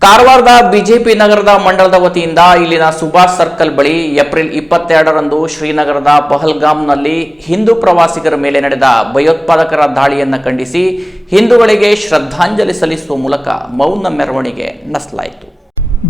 ಕಾರವಾರದ ಬಿಜೆಪಿ ನಗರದ ಮಂಡಳದ ವತಿಯಿಂದ ಇಲ್ಲಿನ ಸುಭಾಷ್ ಸರ್ಕಲ್ ಬಳಿ ಏಪ್ರಿಲ್ ಇಪ್ಪತ್ತೆರಡರಂದು ಶ್ರೀನಗರದ ಪಹಲ್ಗಾಮ್ನಲ್ಲಿ ಹಿಂದೂ ಪ್ರವಾಸಿಗರ ಮೇಲೆ ನಡೆದ ಭಯೋತ್ಪಾದಕರ ದಾಳಿಯನ್ನು ಖಂಡಿಸಿ ಹಿಂದೂಗಳಿಗೆ ಶ್ರದ್ಧಾಂಜಲಿ ಸಲ್ಲಿಸುವ ಮೂಲಕ ಮೌನ ಮೆರವಣಿಗೆ ನಡೆಸಲಾಯಿತು.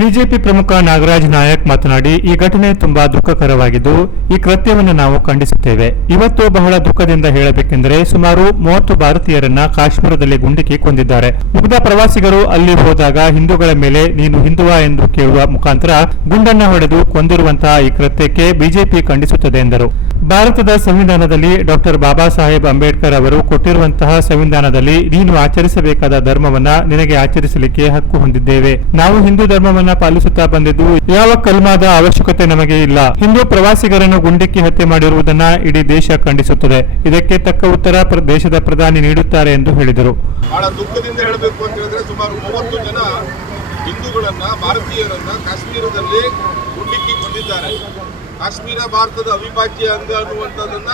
ಬಿಜೆಪಿ ಪ್ರಮುಖ ನಾಗರಾಜ್ ನಾಯಕ್ ಮಾತನಾಡಿ, ಈ ಘಟನೆ ತುಂಬಾ ದುಃಖಕರವಾಗಿದ್ದು, ಈ ಕೃತ್ಯವನ್ನು ನಾವು ಖಂಡಿಸುತ್ತೇವೆ. ಇವತ್ತು ಬಹಳ ದುಃಖದಿಂದ ಹೇಳಬೇಕೆಂದರೆ, ಸುಮಾರು ಮೂವತ್ತು ಭಾರತೀಯರನ್ನ ಕಾಶ್ಮೀರದಲ್ಲಿ ಗುಂಡಿಕ್ಕಿ ಕೊಂದಿದ್ದಾರೆ. ಮುಗ್ಧ ಪ್ರವಾಸಿಗರು ಅಲ್ಲಿ ಹೋದಾಗ ಹಿಂದೂಗಳ ಮೇಲೆ ನೀನು ಹಿಂದುವಾ ಎಂದು ಕೇಳುವ ಮುಖಾಂತರ ಗುಂಡನ್ನ ಹೊಡೆದು ಕೊಂದಿರುವಂತಹ ಈ ಕೃತ್ಯಕ್ಕೆ ಬಿಜೆಪಿ ಖಂಡಿಸುತ್ತದೆ ಎಂದರು. ಭಾರತದ ಸಂವಿಧಾನದಲ್ಲಿ ಡಾಕ್ಟರ್ ಬಾಬಾ ಸಾಹೇಬ್ ಅಂಬೇಡ್ಕರ್ ಅವರು ಕೊಟ್ಟಿರುವಂತಹ ಸಂವಿಧಾನದಲ್ಲಿ, ನೀನು ಆಚರಿಸಬೇಕಾದ ಧರ್ಮವನ್ನ ನಿನಗೆ ಆಚರಿಸಲಿಕ್ಕೆ ಹಕ್ಕು ಹೊಂದಿದ್ದೇವೆ. ನಾವು ಹಿಂದೂ ಧರ್ಮವನ್ನ ಪಾಲಿಸುತ್ತಾ ಬಂದಿದ್ದು ಯಾವ ಕಲ್ಮಾದ ಅವಶ್ಯಕತೆ ನಮಗೆ ಇಲ್ಲ. ಹಿಂದೂ ಪ್ರವಾಸಿಗರನ್ನು ಗುಂಡಿಕ್ಕಿ ಹತ್ಯೆ ಮಾಡಿರುವುದನ್ನ ಇಡೀ ದೇಶ ಖಂಡಿಸುತ್ತದೆ. ಇದಕ್ಕೆ ತಕ್ಕ ಉತ್ತರ ದೇಶದ ಪ್ರಧಾನಿ ನೀಡುತ್ತಾರೆ ಎಂದು ಹೇಳಿದರು. ಬಹಳ ದುಃಖದಿಂದ ಹೇಳಬೇಕು ಅಂತ ಹೇಳಿದ್ರೆ ಸುಮಾರು ಮೂವತ್ತು ಜನ ಹಿಂದೂಗಳನ್ನ, ಭಾರತೀಯರನ್ನ ಕಾಶ್ಮೀರದಲ್ಲಿ ಗುಂಡಿಕ್ಕಿ ಕೊಂಡಿದ್ದಾರೆ. ಕಾಶ್ಮೀರ ಭಾರತದ ಅವಿಭಾಜ್ಯ ಅಂಗ ಅನ್ನುವಂಥದ್ದನ್ನ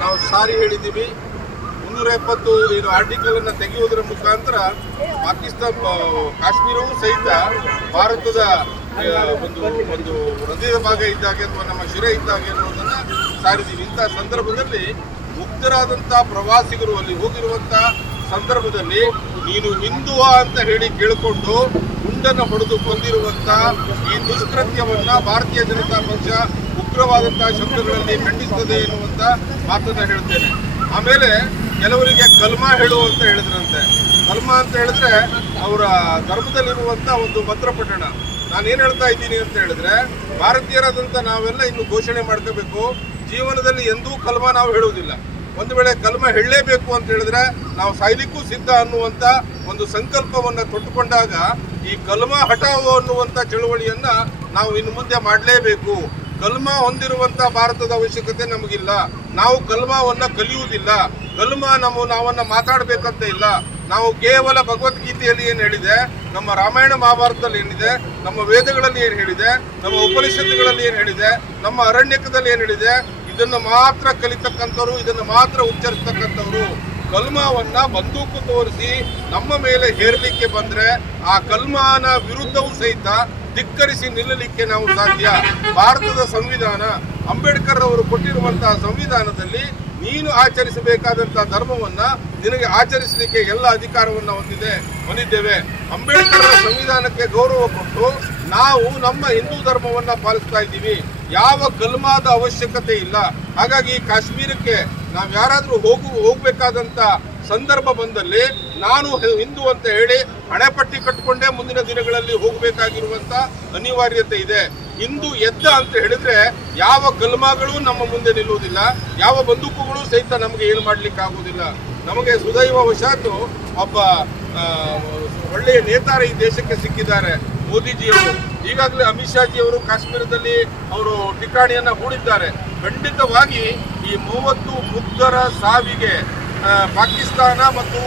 ನಾವು ಸಾರಿ ಹೇಳಿದ್ದೀವಿ. ಮುನ್ನೂರ ಎಪ್ಪತ್ತು ಏನು ಆರ್ಟಿಕಲ್ ಅನ್ನು ತೆಗೆಯುವುದರ ಮುಖಾಂತರ ಪಾಕಿಸ್ತಾನ ಕಾಶ್ಮೀರವೂ ಸಹಿತ ಭಾರತದ ಒಂದು ಒಂದು ಹೃದಯದ ಭಾಗ ಇದ್ದಾಗೆ ಅಥವಾ ನಮ್ಮ ಶಿರ ಇದ್ದಾಗೆ ಅನ್ನೋದನ್ನು ಸಾರಿದ್ದೀವಿ ಇಂಥ ಸಂದರ್ಭದಲ್ಲಿ ಮುಕ್ತರಾದಂಥ ಪ್ರವಾಸಿಗರು ಅಲ್ಲಿ ಹೋಗಿರುವಂಥ ಸಂದರ್ಭದಲ್ಲಿ ನೀನು ಹಿಂದುವ ಅಂತ ಹೇಳಿ ಕೇಳಿಕೊಂಡು ಗುಂಡನ್ನು ಹೊಡೆದು ಕೊಂದಿರುವಂತ ಈ ದುಷ್ಕೃತ್ಯವನ್ನ ಭಾರತೀಯ ಜನತಾ ಪಕ್ಷ ಉಗ್ರವಾದಂಥ ಶಬ್ದಗಳಲ್ಲಿ ಖಂಡಿಸುತ್ತದೆ ಎನ್ನುವಂಥ ಮಾತನ್ನು ಹೇಳ್ತೇನೆ. ಆಮೇಲೆ ಕೆಲವರಿಗೆ ಕಲ್ಮ ಹೇಳು ಅಂತ ಹೇಳಿದ್ರಂತೆ. ಕಲ್ಮ ಅಂತ ಹೇಳಿದ್ರೆ ಅವರ ಧರ್ಮದಲ್ಲಿರುವಂತ ಒಂದು ಮಂತ್ರಪಠಣ ನಾನು ಏನ್ ಹೇಳ್ತಾ ಇದ್ದೀನಿ ಅಂತ ಹೇಳಿದ್ರೆ, ಭಾರತೀಯರಾದಂತ ನಾವೆಲ್ಲ ಇನ್ನು ಘೋಷಣೆ ಮಾಡ್ಕೋಬೇಕು. ಜೀವನದಲ್ಲಿ ಎಂದೂ ಕಲ್ಮ ನಾವು ಹೇಳುವುದಿಲ್ಲ. ಒಂದು ವೇಳೆ ಕಲ್ಮ ಹೇಳಲೇಬೇಕು ಅಂತ ಹೇಳಿದ್ರೆ, ನಾವು ಸಾಯ್ಲಿಕ್ಕೂ ಸಿದ್ಧ ಅನ್ನುವಂತ ಒಂದು ಸಂಕಲ್ಪವನ್ನ ತೊಟ್ಟುಕೊಂಡಾಗ ಈ ಕಲ್ಮ ಹಠಾವೋ ಅನ್ನುವಂತ ಚಳುವಳಿಯನ್ನ ನಾವು ಇನ್ನು ಮುಂದೆ ಮಾಡಲೇಬೇಕು. ಕಲ್ಮ ಹೊಂದಿರುವಂಥ ಭಾರತದ ಅವಶ್ಯಕತೆ ನಮಗಿಲ್ಲ. ನಾವು ಕಲ್ಮವನ್ನ ಕಲಿಯುವುದಿಲ್ಲ. ಕಲ್ಮ ನಾವು ನಾವನ್ನ ಮಾತಾಡಬೇಕಂತ ಇಲ್ಲ. ನಾವು ಕೇವಲ ಭಗವದ್ಗೀತೆಯಲ್ಲಿ ಏನು ಹೇಳಿದೆ? ನಮ್ಮ ರಾಮಾಯಣ ಮಹಾಭಾರತದಲ್ಲಿ ಏನಿದೆ? ನಮ್ಮ ವೇದಗಳಲ್ಲಿ ಏನು ಹೇಳಿದೆ? ನಮ್ಮ ಉಪನಿಷತ್ತುಗಳಲ್ಲಿ ಏನು ಹೇಳಿದೆ? ನಮ್ಮ ಅರಣ್ಯಕದಲ್ಲಿ ಏನು ಹೇಳಿದೆ? ಇದನ್ನು ಮಾತ್ರ ಕಲಿತಕ್ಕಂಥವ್ರು, ಇದನ್ನು ಮಾತ್ರ ಉಚ್ಚರಿಸ್ತಕ್ಕಂಥವ್ರು. ಕಲ್ಮಾವನ್ನ ಬಂದೂಕು ತೋರಿಸಿ ನಮ್ಮ ಮೇಲೆ ಹೇರಲಿಕ್ಕೆ ಬಂದರೆ ಆ ಕಲ್ಮಾನ ವಿರುದ್ಧವೂ ಸಹಿತ ಧಿಕ್ಕರಿಸಿ ನಿಲ್ಲಲಿಕ್ಕೆ ನಾವು ಸಾಧ್ಯ. ಭಾರತದ ಸಂವಿಧಾನ, ಅಂಬೇಡ್ಕರ್ ಅವರು ಕೊಟ್ಟಿರುವಂತಹ ಸಂವಿಧಾನದಲ್ಲಿ ನೀನು ಆಚರಿಸಬೇಕಾದಂತಹ ಧರ್ಮವನ್ನ ನಿನಗೆ ಆಚರಿಸಲಿಕ್ಕೆ ಎಲ್ಲ ಅಧಿಕಾರವನ್ನ ಹೊಂದಿದೆ, ಹೊಂದಿದ್ದೇವೆ. ಅಂಬೇಡ್ಕರ್ ಸಂವಿಧಾನಕ್ಕೆ ಗೌರವ ಕೊಟ್ಟು ನಾವು ನಮ್ಮ ಹಿಂದೂ ಧರ್ಮವನ್ನ ಪಾಲಿಸ್ತಾ ಇದ್ದೀವಿ. ಯಾವ ಕಲ್ಮಾದ ಅವಶ್ಯಕತೆ ಇಲ್ಲ. ಹಾಗಾಗಿ ಕಾಶ್ಮೀರಕ್ಕೆ ನಾವು ಯಾರಾದರೂ ಹೋಗು, ಹೋಗ್ಬೇಕಾದಂತ ಸಂದರ್ಭ ಬಂದಲ್ಲಿ ನಾನು ಹಿಂದೂ ಅಂತ ಹೇಳಿ ಹಣೆಪಟ್ಟಿ ಕಟ್ಟಿಕೊಂಡೇ ಮುಂದಿನ ದಿನಗಳಲ್ಲಿ ಹೋಗಬೇಕಾಗಿರುವಂತ ಅನಿವಾರ್ಯತೆ ಇದೆ. ಹಿಂದೂ ಎದ್ದ ಅಂತ ಹೇಳಿದ್ರೆ ಯಾವ ಕಲ್ಮಾಗಳು ನಮ್ಮ ಮುಂದೆ ನಿಲ್ಲುವುದಿಲ್ಲ, ಯಾವ ಬಂದೂಕುಗಳು ಸಹಿತ ನಮಗೆ ಏನು ಮಾಡ್ಲಿಕ್ಕೆ ಆಗುವುದಿಲ್ಲ. ನಮಗೆ ಸುದೈವ ವಶಾತು ಒಬ್ಬ ಒಳ್ಳೆಯ ನೇತಾರ ಈ ದೇಶಕ್ಕೆ ಸಿಕ್ಕಿದ್ದಾರೆ ಮೋದಿಜಿಯವರು. ಈಗಾಗಲೇ ಅಮಿತ್ ಶಾಜಿ ಅವರು ಕಾಶ್ಮೀರದಲ್ಲಿ ಅವರು ಠಿಕಾಣಿಯನ್ನು ಹೂಡಿದ್ದಾರೆ. ಖಂಡಿತವಾಗಿ ಈ ಮೂವತ್ತು ಮುಗ್ಧರ ಸಾವಿಗೆ ಪಾಕಿಸ್ತಾನ ಮತ್ತು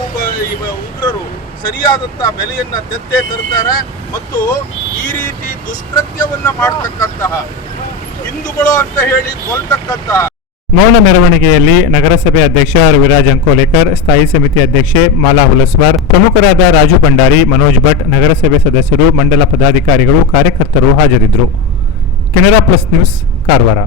ಉಗ್ರರು ಸರಿಯಾದಂತ ಬೆಲೆಯನ್ನ ತೆತ್ತೆ ತರ್ತಾರೆ ಮತ್ತು ಈ ರೀತಿ ದುಷ್ಕೃತ್ಯವನ್ನ ಮಾಡ್ತಕ್ಕಂತಹ ಹಿಂದೂಗಳು ಅಂತ ಹೇಳಿ ಕೊಲ್ತಕ್ಕಂತಹ ಮೌನ ಮೆರವಣಿಗೆಯಲ್ಲಿ ನಗರಸಭೆ ಅಧ್ಯಕ್ಷ ರವಿರಾಜ್ ಅಂಕೋಲೇಕರ್, ಸ್ಥಾಯಿ ಸಮಿತಿ ಅಧ್ಯಕ್ಷೆ ಮಾಲಾ ಹುಲಸ್ವಾರ್, ಪ್ರಮುಖರಾದ ರಾಜು ಭಂಡಾರಿ, ಮನೋಜ್ ಭಟ್, ನಗರಸಭೆ ಸದಸ್ಯರು, ಮಂಡಲ ಪದಾಧಿಕಾರಿಗಳು, ಕಾರ್ಯಕರ್ತರು ಹಾಜರಿದ್ದರು. Canara plus news, Karwar.